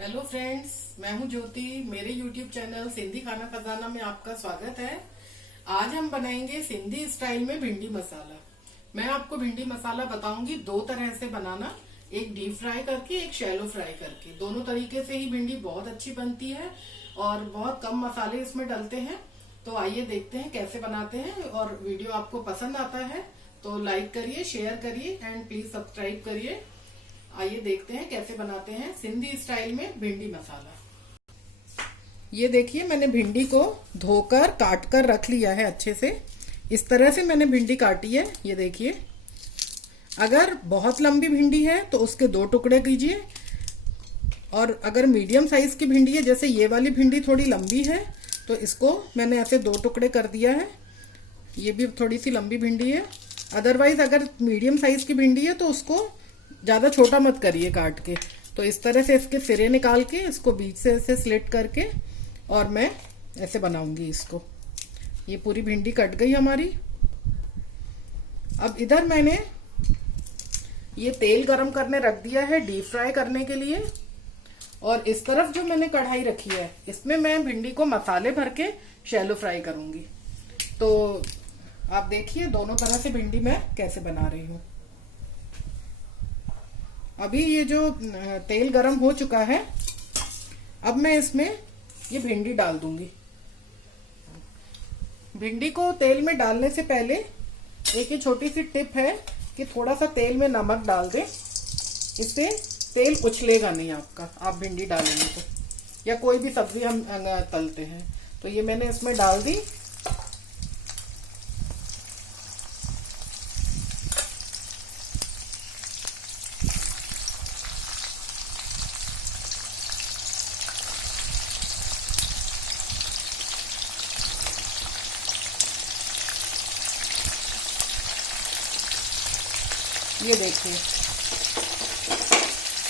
Hello friends, मैं हूं ज्योति। मेरे यूट्यूब चैनल सिंधी खाना खजाना में आपका स्वागत है। आज हम बनाएंगे सिंधी स्टाइल में भिंडी मसाला। मैं आपको भिंडी मसाला बताऊंगी दो तरह से बनाना, एक डीप फ्राई करके, एक शैलो फ्राई करके। दोनों तरीके से ही भिंडी बहुत अच्छी बनती है और बहुत कम मसाले इसमें डलते हैं। तो आइए देखते हैं कैसे बनाते हैं। और वीडियो आपको पसंद आता है तो लाइक करिए, शेयर करिए एंड प्लीज सब्सक्राइब करिए। आइए देखते हैं कैसे बनाते हैं सिंधी स्टाइल में भिंडी मसाला। ये देखिए, मैंने भिंडी को धोकर काट कर रख लिया है अच्छे से। इस तरह से मैंने भिंडी काटी है, ये देखिए। अगर बहुत लंबी भिंडी है तो उसके दो टुकड़े कीजिए, और अगर मीडियम साइज की भिंडी है, जैसे ये वाली भिंडी थोड़ी लंबी है, तो इसको मैंने ऐसे दो टुकड़े कर दिया है। ये भी थोड़ी सी लंबी भिंडी है। अदरवाइज अगर मीडियम साइज की भिंडी है तो उसको ज्यादा छोटा मत करिए काट के। तो इस तरह से इसके सिरे निकाल के इसको बीच से ऐसे स्लिट करके और मैं ऐसे बनाऊंगी इसको। ये पूरी भिंडी कट गई हमारी। अब इधर मैंने ये तेल गरम करने रख दिया है डीप फ्राई करने के लिए। और इस तरफ जो मैंने कढ़ाई रखी है, इसमें मैं भिंडी को मसाले भर के शैलो फ्राई करूंगी। तो आप देखिए दोनों तरह से भिंडी मैं कैसे बना रही हूँ। अभी ये जो तेल गरम हो चुका है, अब मैं इसमें ये भिंडी डाल दूंगी। भिंडी को तेल में डालने से पहले एक ये छोटी सी टिप है कि थोड़ा सा तेल में नमक डाल दें। इससे तेल उछलेगा नहीं आपका, आप भिंडी डालेंगे तो, या कोई भी सब्जी हम तलते हैं। तो ये मैंने इसमें डाल दी। ये देखिए,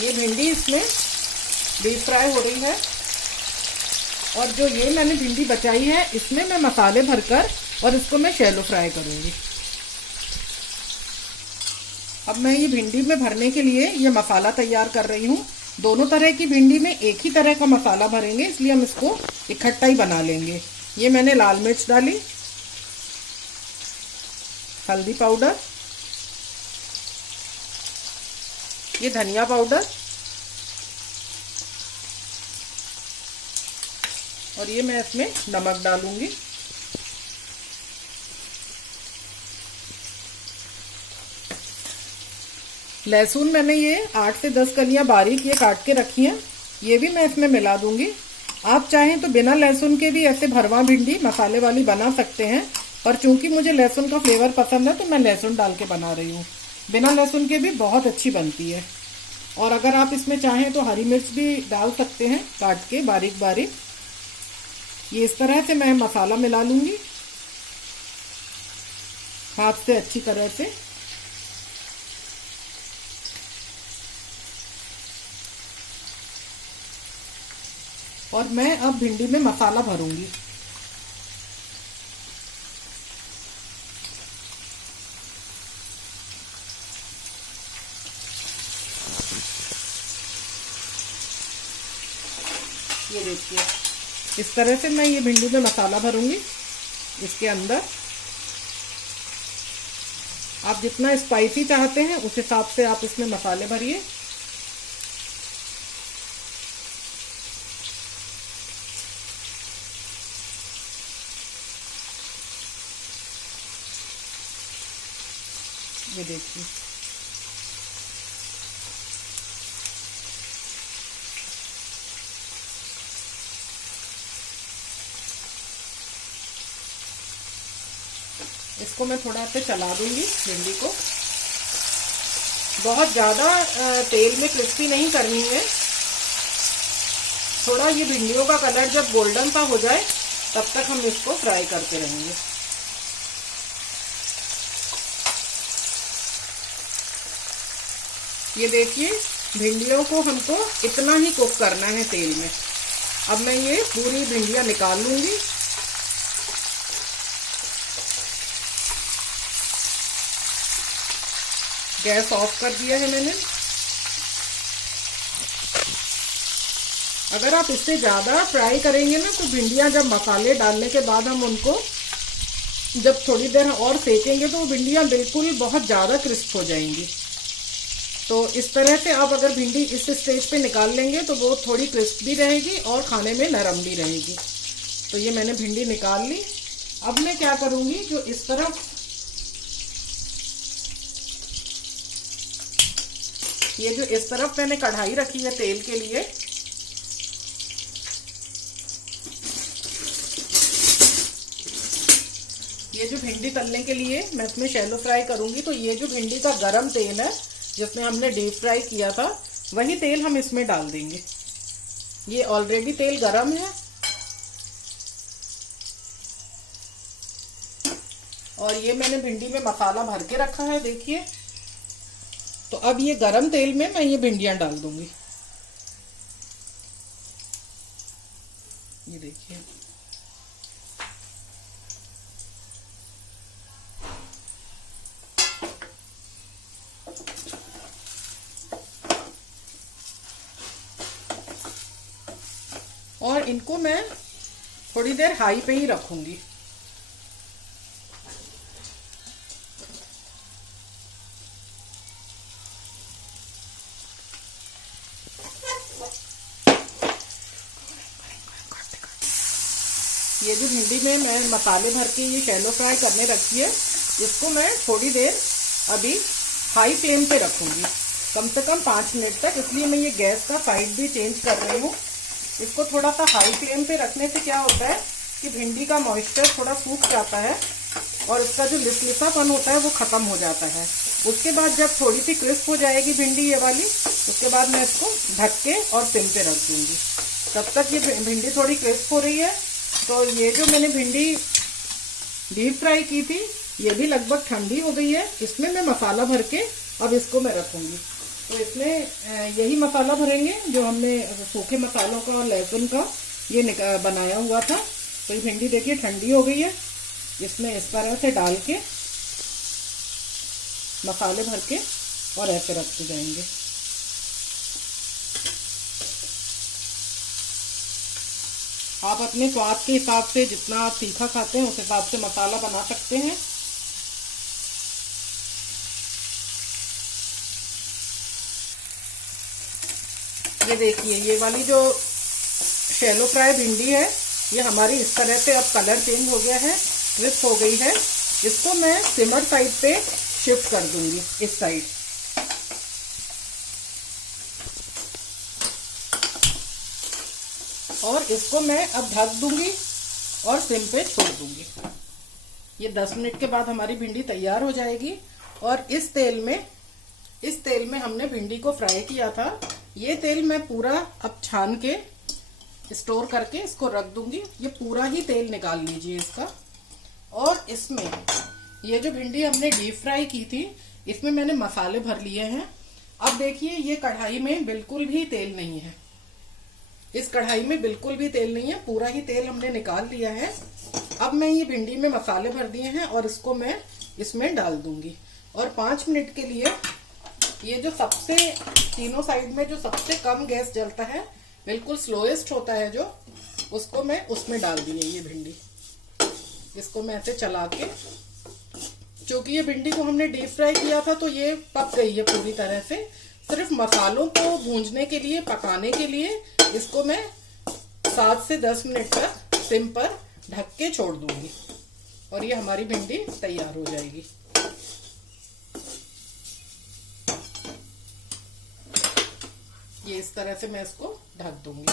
ये भिंडी इसमें डीप फ्राई हो रही है। और जो ये मैंने भिंडी बचाई है, इसमें मैं मसाले भरकर और इसको मैं शैलो फ्राई करूंगी। अब मैं ये भिंडी में भरने के लिए ये मसाला तैयार कर रही हूँ। दोनों तरह की भिंडी में एक ही तरह का मसाला भरेंगे, इसलिए हम इसको इकट्ठा ही बना लेंगे। ये मैंने लाल मिर्च डाली, हल्दी पाउडर, ये धनिया पाउडर, और ये मैं इसमें नमक डालूंगी। लहसुन मैंने ये 8 से 10 कलियां बारीक ये काट के रखी हैं, ये भी मैं इसमें मिला दूंगी। आप चाहें तो बिना लहसुन के भी ऐसे भरवा भिंडी मसाले वाली बना सकते हैं, पर चूंकि मुझे लहसुन का फ्लेवर पसंद है तो मैं लहसुन डाल के बना रही हूँ। बिना लहसुन के भी बहुत अच्छी बनती है। और अगर आप इसमें चाहें तो हरी मिर्च भी डाल सकते हैं काट के बारीक बारीक। ये इस तरह से मैं मसाला मिला लूंगी हाथ से अच्छी तरह से। और मैं अब भिंडी में मसाला भरूंगी। ये देखिए, इस तरह से मैं ये भिंडी में मसाला भरूंगी इसके अंदर। आप जितना स्पाइसी चाहते हैं उस हिसाब से आप इसमें मसाले भरिए। ये देखिए, इसको मैं थोड़ा सा चला दूंगी भिंडी को। बहुत ज्यादा तेल में क्रिस्पी नहीं करनी है। थोड़ा ये भिंडियों का कलर जब गोल्डन सा हो जाए तब तक हम इसको फ्राई करते रहेंगे। ये देखिए, भिंडियों को हमको इतना ही कुक करना है तेल में। अब मैं ये पूरी भिंडियां निकाल लूंगी। गैस ऑफ कर दिया है मैंने। अगर आप इससे ज़्यादा फ्राई करेंगे ना तो भिंडियाँ जब मसाले डालने के बाद हम उनको जब थोड़ी देर और सेकेंगे तो भिंडियाँ बिल्कुल बहुत ज़्यादा क्रिस्प हो जाएंगी। तो इस तरह से आप अगर भिंडी इस स्टेज पे निकाल लेंगे तो वो थोड़ी क्रिस्प भी रहेगी और खाने में नरम भी रहेगी। तो ये मैंने भिंडी निकाल ली। अब मैं क्या करूँगी, जो इस तरफ ये जो इस तरफ मैंने कढ़ाई रखी है तेल के लिए, ये जो भिंडी तलने के लिए मैं इसमें शैलो फ्राई करूंगी, तो ये जो भिंडी का गरम तेल है जिसमें हमने डीप फ्राई किया था वही तेल हम इसमें डाल देंगे। ये ऑलरेडी तेल गरम है और ये मैंने भिंडी में मसाला भर के रखा है, देखिए। तो अब ये गरम तेल में मैं ये भिंडियां डाल दूंगी। ये देखिए, और इनको मैं थोड़ी देर हाई पे ही रखूंगी। ये जो भिंडी में मैं मसाले भर के ये शैलो फ्राई करने रखी है, इसको मैं थोड़ी देर अभी हाई फ्लेम पे रखूंगी, कम से कम 5 मिनट तक। इसलिए मैं ये गैस का साइड भी चेंज कर रही हूँ। इसको थोड़ा सा हाई फ्लेम पे रखने से क्या होता है कि भिंडी का मॉइस्चर थोड़ा सूख जाता है और इसका जो लिसलिसापन होता है वो खत्म हो जाता है। उसके बाद जब थोड़ी सी क्रिस्प हो जाएगी भिंडी ये वाली, उसके बाद मैं इसको ढक के और सिम पे रख दूंगी। तब तक ये भिंडी थोड़ी क्रिस्प हो रही है। तो ये जो मैंने भिंडी डीप फ्राई की थी ये भी लगभग ठंडी हो गई है। इसमें मैं मसाला भर के अब इसको मैं रखूंगी। तो इसमें यही मसाला भरेंगे जो हमने सूखे मसालों का और लहसुन का ये बनाया हुआ था। तो ये भिंडी देखिए ठंडी हो गई है। इसमें इस तरह से डाल के मसाले भर के और ऐसे रखते जाएंगे। आप अपने स्वाद के हिसाब से जितना आप तीखा खाते हैं उस हिसाब से मसाला बना सकते हैं। ये देखिए, ये वाली जो शैलो फ्राई भिंडी है ये हमारी इस तरह से अब कलर चेंज हो गया है, क्रिस्प हो गई है। इसको मैं सिमर साइड पे शिफ्ट कर दूंगी, इस साइड। और इसको मैं अब ढक दूंगी और सिम पे छोड़ दूंगी। ये 10 मिनट के बाद हमारी भिंडी तैयार हो जाएगी। और इस तेल में हमने भिंडी को फ्राई किया था। ये तेल मैं पूरा अब छान के स्टोर करके इसको रख दूंगी। ये पूरा ही तेल निकाल लीजिए इसका। और इसमें ये जो भिंडी हमने डीप फ्राई की थी इसमें मैंने मसाले भर लिए हैं। अब देखिए, ये कढ़ाई में बिल्कुल भी तेल नहीं है। इस कढ़ाई में बिल्कुल भी तेल नहीं है, पूरा ही तेल हमने निकाल लिया है। अब मैं ये भिंडी में मसाले भर दिए हैं और इसको मैं इसमें डाल दूंगी। और 5 मिनट के लिए ये जो सबसे तीनों साइड में जो सबसे कम गैस जलता है, बिल्कुल स्लोएस्ट होता है जो, उसको मैं उसमें डाल दी है ये भिंडी। इसको मैं ऐसे चला के, क्योंकि ये भिंडी को हमने डीप फ्राई किया था तो ये पक गई है पूरी तरह से। सिर्फ मसालों को भूनने के लिए, पकाने के लिए इसको मैं 7 से 10 मिनट तक सिम पर ढक के छोड़ दूंगी और ये हमारी भिंडी तैयार हो जाएगी। ये इस तरह से मैं इसको ढक दूंगी।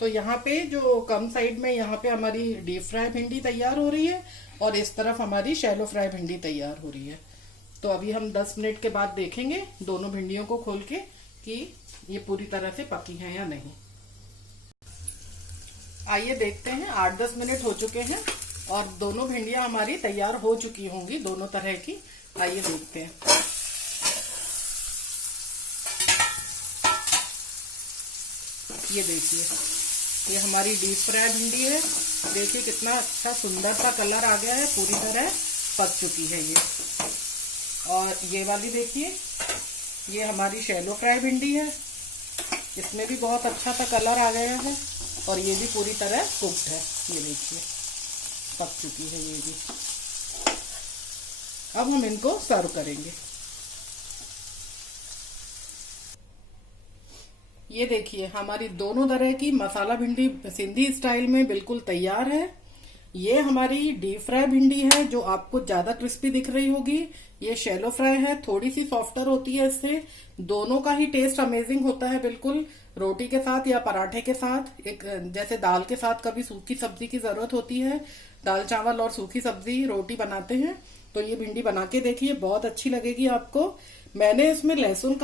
तो यहाँ पे जो कम साइड में, यहाँ पे हमारी डीप फ्राई भिंडी तैयार हो रही है और इस तरफ हमारी शैलो फ्राई भिंडी तैयार हो रही है। तो अभी हम 10 मिनट के बाद देखेंगे दोनों भिंडियों को खोल के कि ये पूरी तरह से पकी हैं या नहीं। आइए देखते हैं। 8-10 मिनट हो चुके हैं और दोनों भिंडियां हमारी तैयार हो चुकी होंगी, दोनों तरह की। आइए देखते हैं। ये देखिए, ये हमारी डीप फ्राई भिंडी है। देखिए कितना अच्छा सुंदर सा कलर आ गया है, पूरी तरह पक चुकी है ये। और ये वाली देखिए, ये हमारी शैलो फ्राई भिंडी है। इसमें भी बहुत अच्छा सा कलर आ गया है और ये भी पूरी तरह कुक्ड है। ये देखिए पक चुकी है ये भी। अब हम इनको सर्व करेंगे। ये देखिए हमारी दोनों तरह की मसाला भिंडी सिंधी स्टाइल में बिल्कुल तैयार है। ये हमारी डीप फ्राई भिंडी है जो आपको ज्यादा क्रिस्पी दिख रही होगी। ये शैलो फ्राई है, थोड़ी सी सॉफ्टर होती है इससे। दोनों का ही टेस्ट अमेजिंग होता है बिल्कुल, रोटी के साथ या पराठे के साथ। एक जैसे दाल के साथ कभी सूखी सब्जी की जरूरत होती है, दाल चावल और सूखी सब्जी रोटी बनाते हैं, तो ये भिंडी बना के देखिए, बहुत अच्छी लगेगी आपको। मैंने इसमें लहसुन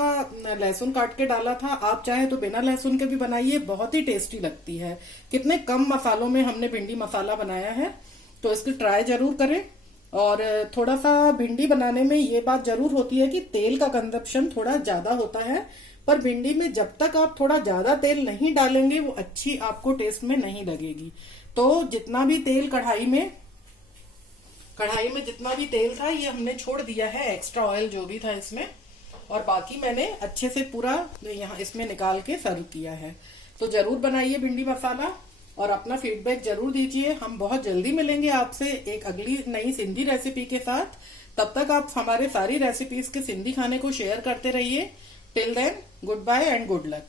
काट के डाला था, आप चाहे तो बिना लहसुन के भी बनाइए, बहुत ही टेस्टी लगती है। कितने कम मसालों में हमने भिंडी मसाला बनाया है, तो इसकी ट्राई जरूर करें। और थोड़ा सा भिंडी बनाने में ये बात जरूर होती है कि तेल का कंजप्शन थोड़ा ज्यादा होता है, पर भिंडी में जब तक आप थोड़ा ज्यादा तेल नहीं डालेंगे वो अच्छी आपको टेस्ट में नहीं लगेगी। तो जितना भी तेल कढ़ाई में जितना भी तेल था ये हमने छोड़ दिया है, एक्स्ट्रा ऑयल जो भी था इसमें, और बाकी मैंने अच्छे से पूरा यहाँ इसमें निकाल के सर्व किया है। तो जरूर बनाइए भिंडी मसाला और अपना फीडबैक जरूर दीजिए। हम बहुत जल्दी मिलेंगे आपसे एक अगली नई सिंधी रेसिपी के साथ। तब तक आप हमारे सारी रेसिपीज के सिंधी खाने को शेयर करते रहिए। Till then goodbye and good luck.